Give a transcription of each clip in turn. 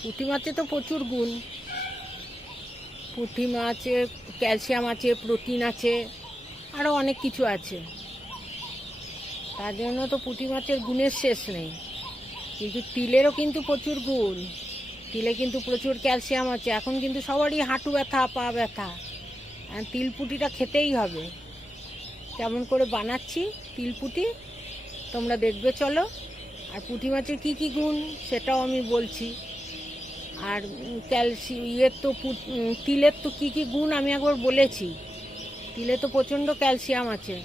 পুঁটি মাছে তো প্রচুর গুণ। পুঁটি মাছে ক্যালসিয়াম আছে, প্রোটিন আছে, আরও অনেক কিছু আছে। তার জন্য তো পুঁটি মাছের গুণের শেষ নেই। কিন্তু তিলেরও কিন্তু প্রচুর গুণ। তিলে কিন্তু প্রচুর ক্যালসিয়াম আছে। এখন কিন্তু সবারই হাঁটু ব্যথা, পা ব্যথা, তিল পুঁটিটা খেতেই হবে। কেমন করে বানাচ্ছি তিল পুঁটি তোমরা দেখবে চলো। আর পুঁটি মাছের কী কী গুণ সেটাও আমি বলছি। আর তিলের তো কী কী গুণ আমি একবার বলেছি। তিলে তো প্রচণ্ড ক্যালসিয়াম আছে।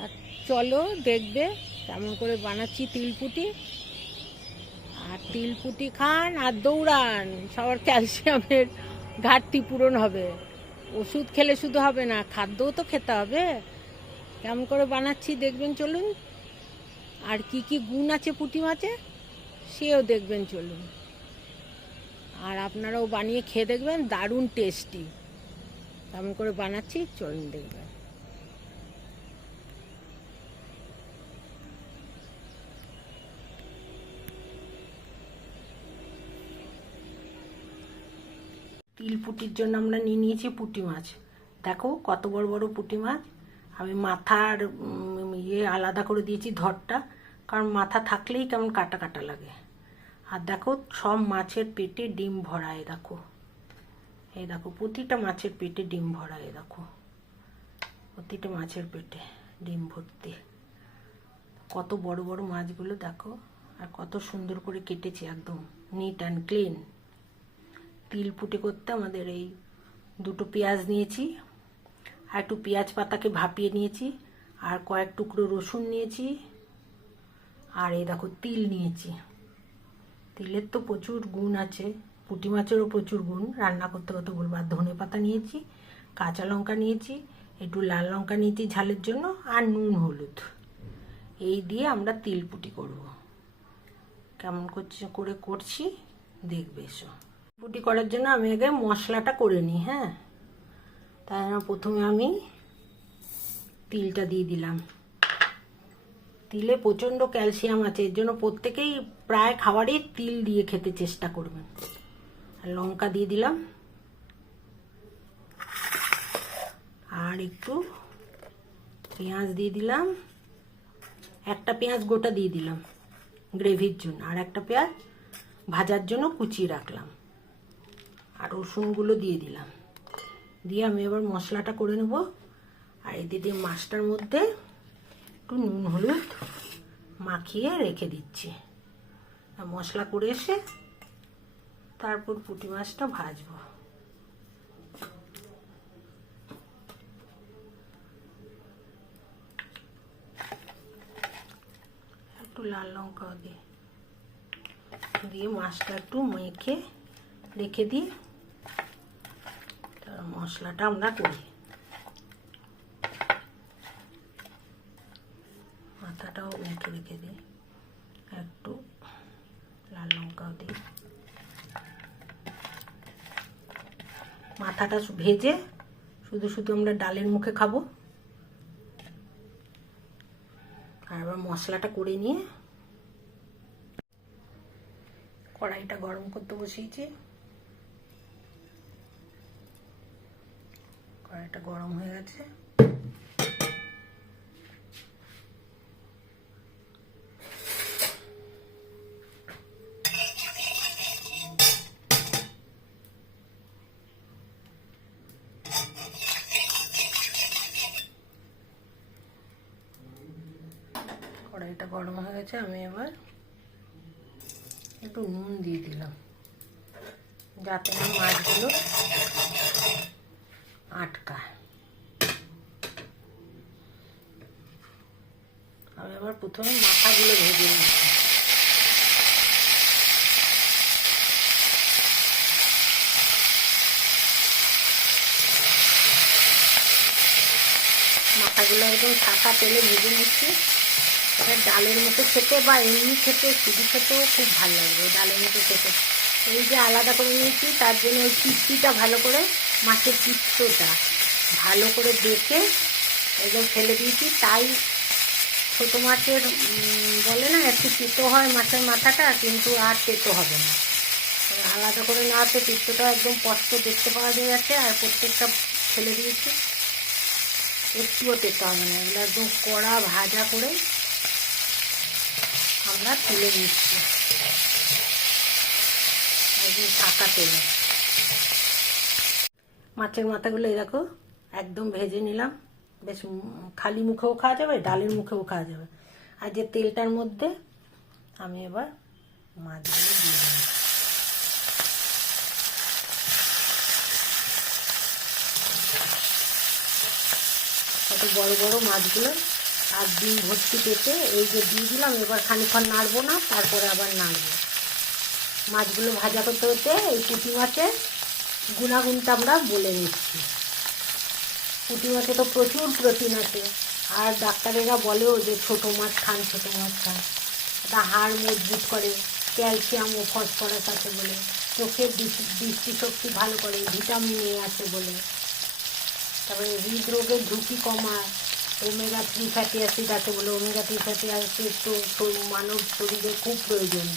আর চলো দেখবে কেমন করে বানাচ্ছি তিল পুঁটি। আর তিল পুঁটি খান আর দৌড়ান, সবার ক্যালসিয়ামের ঘাটতি পূরণ হবে। ওষুধ খেলে শুধু হবে না, খাদ্যও তো খেতে হবে। কেমন করে বানাচ্ছি দেখবেন চলুন। আর কি কি গুণ আছে পুঁটি মাছে সেও দেখবেন চলুন। আর আপনারাও বানিয়ে খেয়ে দেখবেন, দারুণ টেস্টি। কেমন করে বানাচ্ছি চলুন দেখবেন। তিল পুঁটির জন্য আমরা নিয়ে নিয়েছি পুঁটি মাছ। দেখো কত বড় বড় পুঁটি মাছ। আমি মাথার আলাদা করে দিয়েছি ধরটা, কারণ মাথা থাকলেই কেমন কাটা কাটা লাগে। আর দেখো সব মাছের পেটে ডিম ভরা। এই দেখো প্রতিটা মাছের পেটে ডিম ভরা। দেখো প্রতিটা মাছের পেটে ডিম ভর্তি। কত বড় বড় মাছগুলো দেখো, আর কত সুন্দর করে কেটেছে, একদম নিট অ্যান্ড ক্লিন। তিল পুঁটি করতে আমাদের এই দুটো পেঁয়াজ নিয়েছি, আর একটু পেঁয়াজ পাতাকে ভাপিয়ে নিয়েছি, আর কয়েক টুকরো রসুন নিয়েছি, আর এই দেখো তিল নিয়েছি। তিলের তো প্রচুর গুণ আছে, পুঁটি মাছেরও প্রচুর গুণ। রান্না করতে করতে বলবো। আর ধনে পাতা নিয়েছি, কাঁচা লঙ্কা নিয়েছি, একটু লাল লঙ্কা নিয়েছি ঝালের জন্য, আর নুন হলুদ। এই দিয়ে আমরা তিল পুঁটি করব। কেমন করে করছি দেখবে এসো। পুঁটি করার জন্য আমি আগে মশলাটা করে নিই। হ্যাঁ, তাই প্রথমে আমি তিলটা দিয়ে দিলাম। তিলে প্রচণ্ড ক্যালসিয়াম আছে, এর জন্য প্রত্যেকেই প্রায় খাবারই তিল দিয়ে খেতে চেষ্টা করবেন। আর লঙ্কা দিয়ে দিলাম, আর একটু পেঁয়াজ দিয়ে দিলাম। একটা পেঁয়াজ গোটা দিয়ে দিলাম গ্রেভির জন্য, আর একটা পেঁয়াজ ভাজার জন্য কুচিয়ে রাখলাম। আর রসুনগুলো দিয়ে দিলাম। দিয়ে আমি এবার মশলাটা করে নেব। আর এদিকে মাছটার মধ্যে একটু নুন হলুদ মাখিয়ে রেখে দিচ্ছি। মশলা করে এসে তারপর পুঁটি মাছটা ভাজবো। একটু লাল লঙ্কা দিয়ে মাছটা একটু মেখে রেখে দিই। মশলাটা আমরা করি। মাথাটাও মেখে রেখে দিই, একটু লাল লঙ্কাও দিই। মাথাটা ভেজে শুধু শুধু আমরা ডালের মুখে খাবো। আর এবার মশলাটা করে নিয়ে কড়াইটা গরম করতে বসিয়েছি। কড়াইটা গরম হয়ে গেছে। কড়াইটা গরম হয়ে গেছে। আমি এবার একটু নুন দিয়ে দিলাম, যাতে না মাছগুলো আটকায়। আমি এবার প্রথমে মাথাগুলো ভেজে নিচ্ছি। মাথাগুলো একদম ঠাসা তেলে ভেজে নিচ্ছি। ডালের মতো খেতে বা এমনি খেতে, শুধু খেতেও খুব ভালো লাগবে ডালের মতো খেতে। এই যে আলাদা করে নিয়েছি, তার জন্য ওই পিত্তিটা ভালো করে, মাছের পিত্তটা ভালো করে দেখে একদম ফেলে দিয়েছি। তাই ছোটো মাছের বলে না একটু তেতো হয় মাছের মাথাটা, কিন্তু আর তেতো হবে না। আলাদা করে নাড়তে পেস্টটা একদম স্পষ্ট দেখতে পাওয়া যাচ্ছে। আর প্রত্যেকটা ফেলে দিয়েছি, একটুও তেতে হবে না, এগুলো একদম কড়া ভাজা করে আমরা তুলে নিচ্ছি একদম ফাঁকা তেলে। মাছের মাথাগুলো এই দেখো একদম ভেজে নিলাম, বেশ খালি মুখেও খাওয়া যাবে, ডালের মুখেও খাওয়া যাবে। আর যে তেলটার মধ্যে আমি এবার মাছগুলো দিয়ে দিলাম। কত বড় বড় মাছগুলো, আর ডিম ভর্তি পেতে এই যে দিয়ে দিলাম। এবার খানিক্ষণ নাড়বো না, তারপরে আবার নাড়বো। মাছগুলো ভাজা করতে হতে এই পুঁটি মাছের গুণাগুণটা আমরা বলে নিচ্ছি। পুঁটি মাছে তো প্রচুর প্রোটিন আছে, আর ডাক্তারেরা বলেও যে ছোটো মাছ খান, ছোটো মাছ খান, এটা হাড় মজবুত করে, ক্যালসিয়াম ও ফসফরাস আছে বলে, চোখের দৃষ্টিশক্তি ভালো করে, ভিটামিন এ আছে বলে, তারপরে হৃদরোগের ঝুঁকি কমায়, ওমেগা 3 ফ্যাটি অ্যাসিড আছে বলে, ওমেগা 3 ফ্যাটি অ্যাসিড তো মানব শরীরে খুব প্রয়োজন।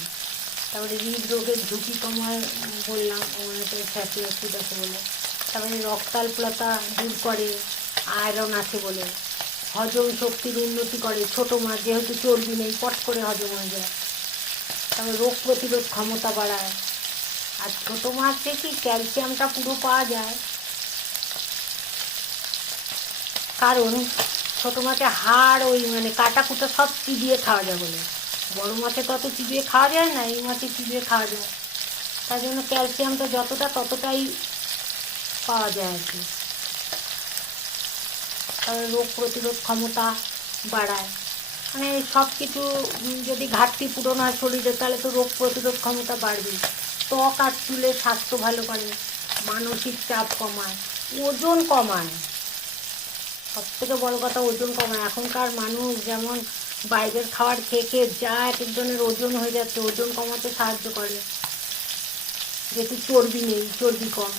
তারপরে হৃদরোগের ঝুঁকি কমায় বললাম, ওমেগা ফ্যাটি অ্যাসিড আছে বলে। তারপরে রক্তাল্পতা দূর করে, আয়রন আছে বলে। হজম শক্তির উন্নতি করে, ছোটো মাছ যেহেতু চর্বি নেই, পট করে হজম হয়ে যায়। তারপরে রোগ প্রতিরোধ ক্ষমতা বাড়ায়। আর ছোটো মাছে কি ক্যালসিয়ামটা পুরো পাওয়া যায়, কারণ ছোটো মাছে হাড় ওই মানে কাটা কুটা সব চিবিয়ে খাওয়া যায় বলে। বড় মাছে তত চিবিয়ে খাওয়া যায় না, এই মাছে চিবিয়ে খাওয়া যায়। তার জন্য ক্যালসিয়ামটা যতটা ততটাই পাওয়া যায় আর কি। তারপরে রোগ প্রতিরোধ ক্ষমতা বাড়ায়, মানে সব কিছু যদি ঘাটতি পূরণ হয় শরীরে, তাহলে তো রোগ প্রতিরোধ ক্ষমতা বাড়বে। ত্বক আর চুলের স্বাস্থ্য ভালো করে, মানসিক চাপ কমায়, ওজন কমায়। সব থেকে বড় কথা ওজন কমায়। এখনকার মানুষ যেমন বাইরের খাবার খেয়ে খেয়ে যা এক একজনের ওজন হয়ে যাচ্ছে, ওজন কমাতে সাহায্য করে, যেহেতু চর্বি নেই, চর্বি কম।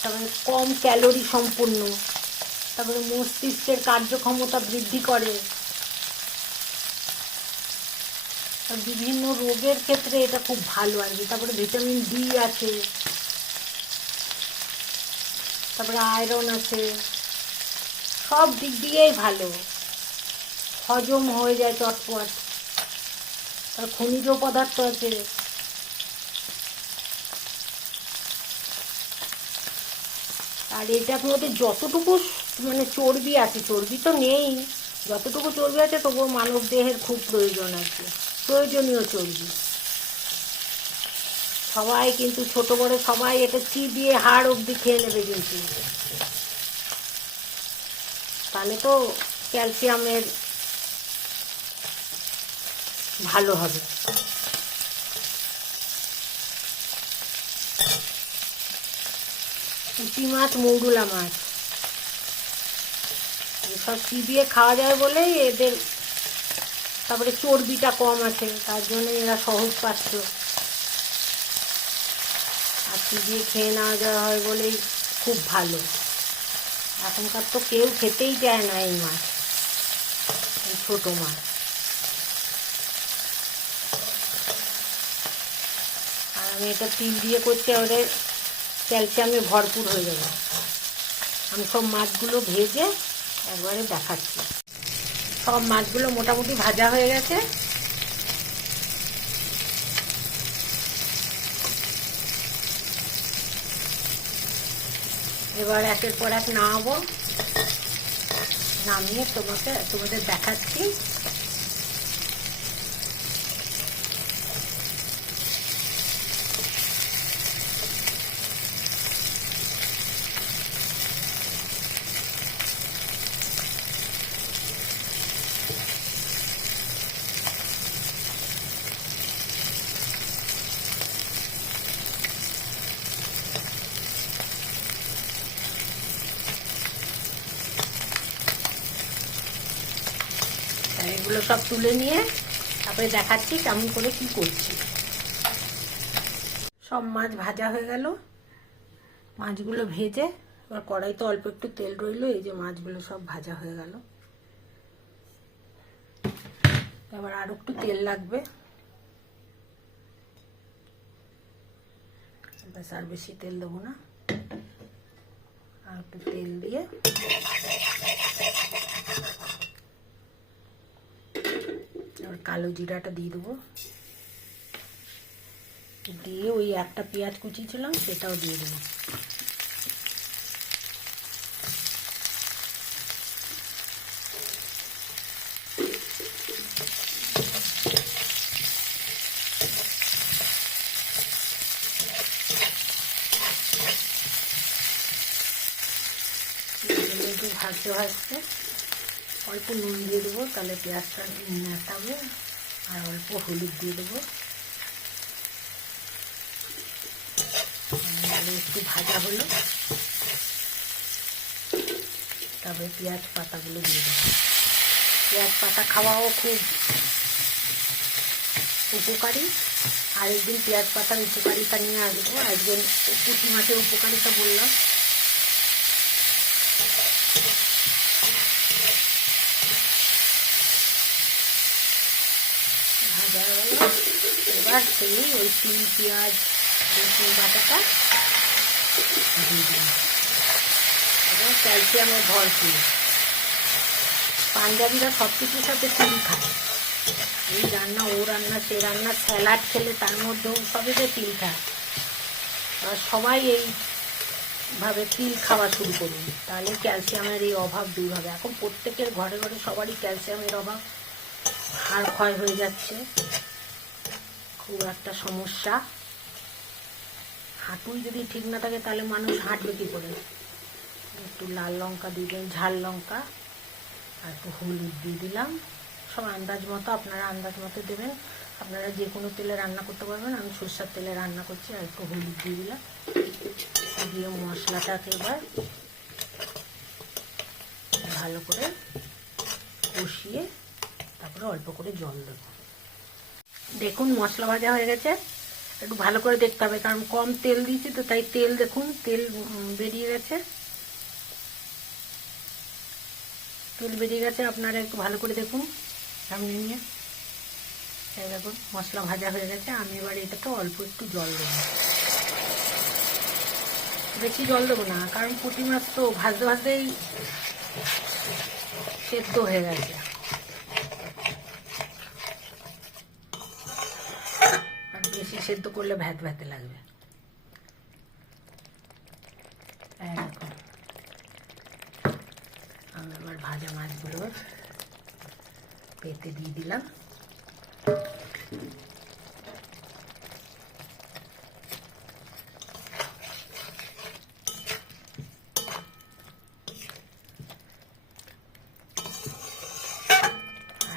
তারপরে কম ক্যালোরি সম্পন্ন, তারপরে মস্তিষ্কের কার্যক্ষমতা বৃদ্ধি করে। বিভিন্ন রোগের ক্ষেত্রে এটা খুব ভালো আর কি। তারপরে ভিটামিন ডি আছে, তারপরে আয়রন আছে, সব দিক দিয়েই ভালো, হজম হয়ে যায় চটপট। আর খনিজ পদার্থ আছে। আর এটার মধ্যে যতটুকু মানে চর্বি আছে, চর্বি তো নেই, যতটুকু চর্বি আছে তবুও মানব দেহের খুব প্রয়োজন আছে, প্রয়োজনীয় চর্বি। সবাই কিন্তু ছোট বড় সবাই এটা চিবিয়ে হাড় অবধি খেয়ে নেবে, কিন্তু তাহলে তো ক্যালসিয়ামের ভালো হবে। পুঁটি মাছ, মৌরলা মাছ এসব চিবিয়ে খাওয়া যায় বলেই এদের, তারপরে চর্বিটা কম আছে, তার জন্য এরা সহজ পাচ্ছ। আর চিবিয়ে খেয়ে নেওয়া যাওয়া হয় বলেই খুব ভালো। এখনকার তো কেউ খেতেই চায় না এই মাছ, এই ছোটো মাছ। আর আমি এটা তিল দিয়ে করছি, ওদের ক্যালসিয়ামে ভরপুর হয়ে যাবে। আমি সব মাছগুলো ভেজে একবারে দেখাচ্ছি। সব মাছগুলো মোটামুটি ভাজা হয়ে গেছে। এবার একের পর এক নামাবো, নামিয়ে তোমাদের দেখাচ্ছি। এগুলো সব তুলে নিয়ে তারপরে দেখাচ্ছি কেমন করে কি করছি। সব মাছ ভাজা হয়ে গেল, মাছগুলো ভেজে এবার কড়াইতে অল্প একটু তেল রইলো, এই যে মাছগুলো সব ভাজা হয়ে গেল। এবার আর একটু তেল লাগবে, ব্যাস, আর বেশি তেল দেবো না। আর একটু তেল দিয়ে এবার কালো জিরাটা দিয়ে দেবো, দিয়ে ওই একটা পেঁয়াজ কুচিয়েছিলাম সেটাও দিয়ে দেবো। একটু ভাজতে ভাজতে অল্প নুন দিয়ে দেবো, তাহলে পেঁয়াজটা নেতাবে। আর অল্প হলুদ দিয়ে দেবো, একটু ভাজা হলো তারপরে পেঁয়াজ পাতাগুলো দিয়ে দেবো। পেঁয়াজ পাতা খাওয়াও খুব উপকারী। আরেকদিন পেঁয়াজ পাতার উপকারিতা নিয়ে আসবো, একদিন পুঁটি মাছের উপকারিতা বললাম। ভাজা হয়ে গেল, এবার সেই ওই তিল পেঁয়াজ রসুন বাটাটা দিয়ে দিলাম। এবং ক্যালসিয়ামের ভরপুর। পাঞ্জাবিরা সব কিছুর সাথে তিল খায়, এই রান্না ও রান্না সে রান্না, স্যালাড খেলে তার মধ্যেও সবেতে তিল খায়। আর সবাই এইভাবে তিল খাওয়া শুরু করুন, তাহলে ক্যালসিয়ামের এই অভাব দূর হবে। এখন প্রত্যেকের ঘরে ঘরে সবারই ক্যালসিয়ামের অভাব, হাড় ক্ষয় হয়ে যাচ্ছে, খুব একটা সমস্যা। হাঁটুই যদি ঠিক না থাকে তাহলে মানুষ হাঁটবে কী করে। একটু লাল লঙ্কা দিবেন, ঝাল লঙ্কা, আর একটু হলুদ দিয়ে দিলাম, সব আন্দাজ মতো, আপনারা আন্দাজ মতো দেবেন। আপনারা যে কোনো তেলে রান্না করতে পারবেন, আমি সরষের তেলে রান্না করছি। আর একটু হলুদ দিয়ে দিলাম, দিয়ে মশলাটাকে এবার ভালো করে কষিয়ে তারপরে অল্প করে জল দেব। দেখুন মশলা ভাজা হয়ে গেছে, একটু ভালো করে দেখতে হবে, কারণ কম তেল দিয়েছি তো, তাই তেল দেখুন তেল বেরিয়ে গেছে, তেল বেরিয়ে গেছে। আপনারা একটু ভালো করে দেখুন সামনে নিয়ে। এই দেখুন মশলা ভাজা হয়ে গেছে। আমি এবার এটাতে অল্প একটু জল দেবো, বেশি জল দেবো না, কারণ পুঁটি মাছ তো ভাজতে ভাজতেই সেদ্ধ হয়ে গেছে। আর বেশি সেদ্ধ করলে ভ্যাত ভ্যাতে লাগবে। দেখুন আমি এবার ভাজা মাছগুলো পেতে দিয়ে দিলাম।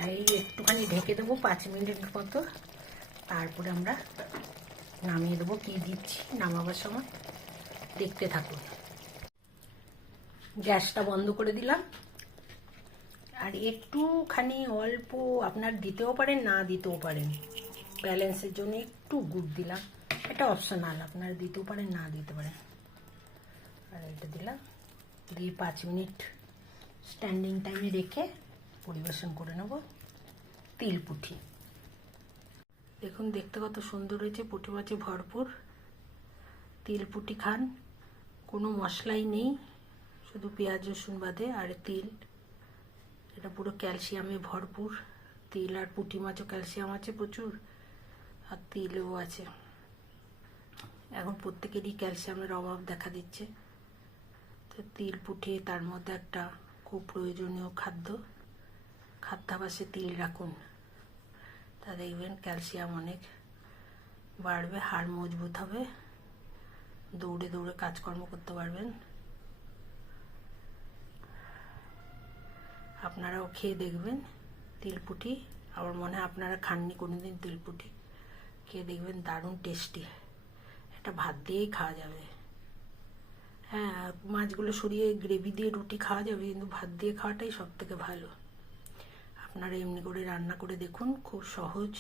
এই একটুখানি ঢেকে দেবো 5 মিনিট মতো, তারপরে আমরা নামিয়ে দেবো। কি দিচ্ছি নামাবার সময় দেখতে থাকুন। গ্যাসটা বন্ধ করে দিলাম, আর একটুখানি অল্প আপনার দিতেও পারেন, না দিতেও পারেন, ব্যালেন্সের জন্য একটু গুড় দিলাম, এটা অপশনাল, আপনারা দিতেও পারেন না দিতে পারেন। আর এটা দিলাম, দিয়ে 5 মিনিট স্ট্যান্ডিং টাইমে রেখে পরিবেশন করে নেব তিল পুঁটি। দেখুন দেখতে কত সুন্দর হয়েছে, পুঁটি মাছে ভরপুর। তিল পুঁটি খান, কোনো মশলাই নেই, শুধু পেঁয়াজ রসুন বাদে আর তিল। এটা পুরো ক্যালসিয়ামে ভরপুর। তিল আর পুঁটি মাছও ক্যালসিয়াম আছে প্রচুর, আর তিলও আছে। এখন প্রত্যেকেরই ক্যালসিয়ামের অভাব দেখা দিচ্ছে, তো তিল পুঁটি তার মধ্যে একটা খুব প্রয়োজনীয় খাদ্যাভ্যাসে তিল রাখুন, তা দেখবেন ক্যালসিয়াম অনেক বাড়বে, হাড় মজবুত হবে, দৌড়ে দৌড়ে কাজকর্ম করতে পারবেন। আপনারাও খেয়ে দেখবেন তিল পুঁটি। আমার মনে হয় আপনারা খাননি কোনোদিন তিল পুঁটি, খেয়ে দেখবেন দারুণ টেস্টি। এটা ভাত দিয়েই খাওয়া যাবে। হ্যাঁ, মাছগুলো সরিয়ে গ্রেভি দিয়ে রুটি খাওয়া যাবে, কিন্তু ভাত দিয়ে খাওয়াটাই সব থেকে ভালো। আপনারা এমনি করে রান্না করে দেখুন, খুব সহজ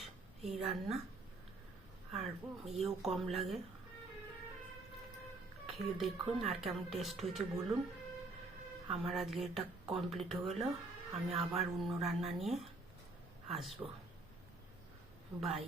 এই রান্না, আর ইয়েও কম লাগে। খেয়ে দেখুন আর কেমন টেস্ট হয়েছে বলুন। আমার আজকে এটা কমপ্লিট হয়ে গেল, আমি আবার অন্য রান্না নিয়ে আসবো। বাই।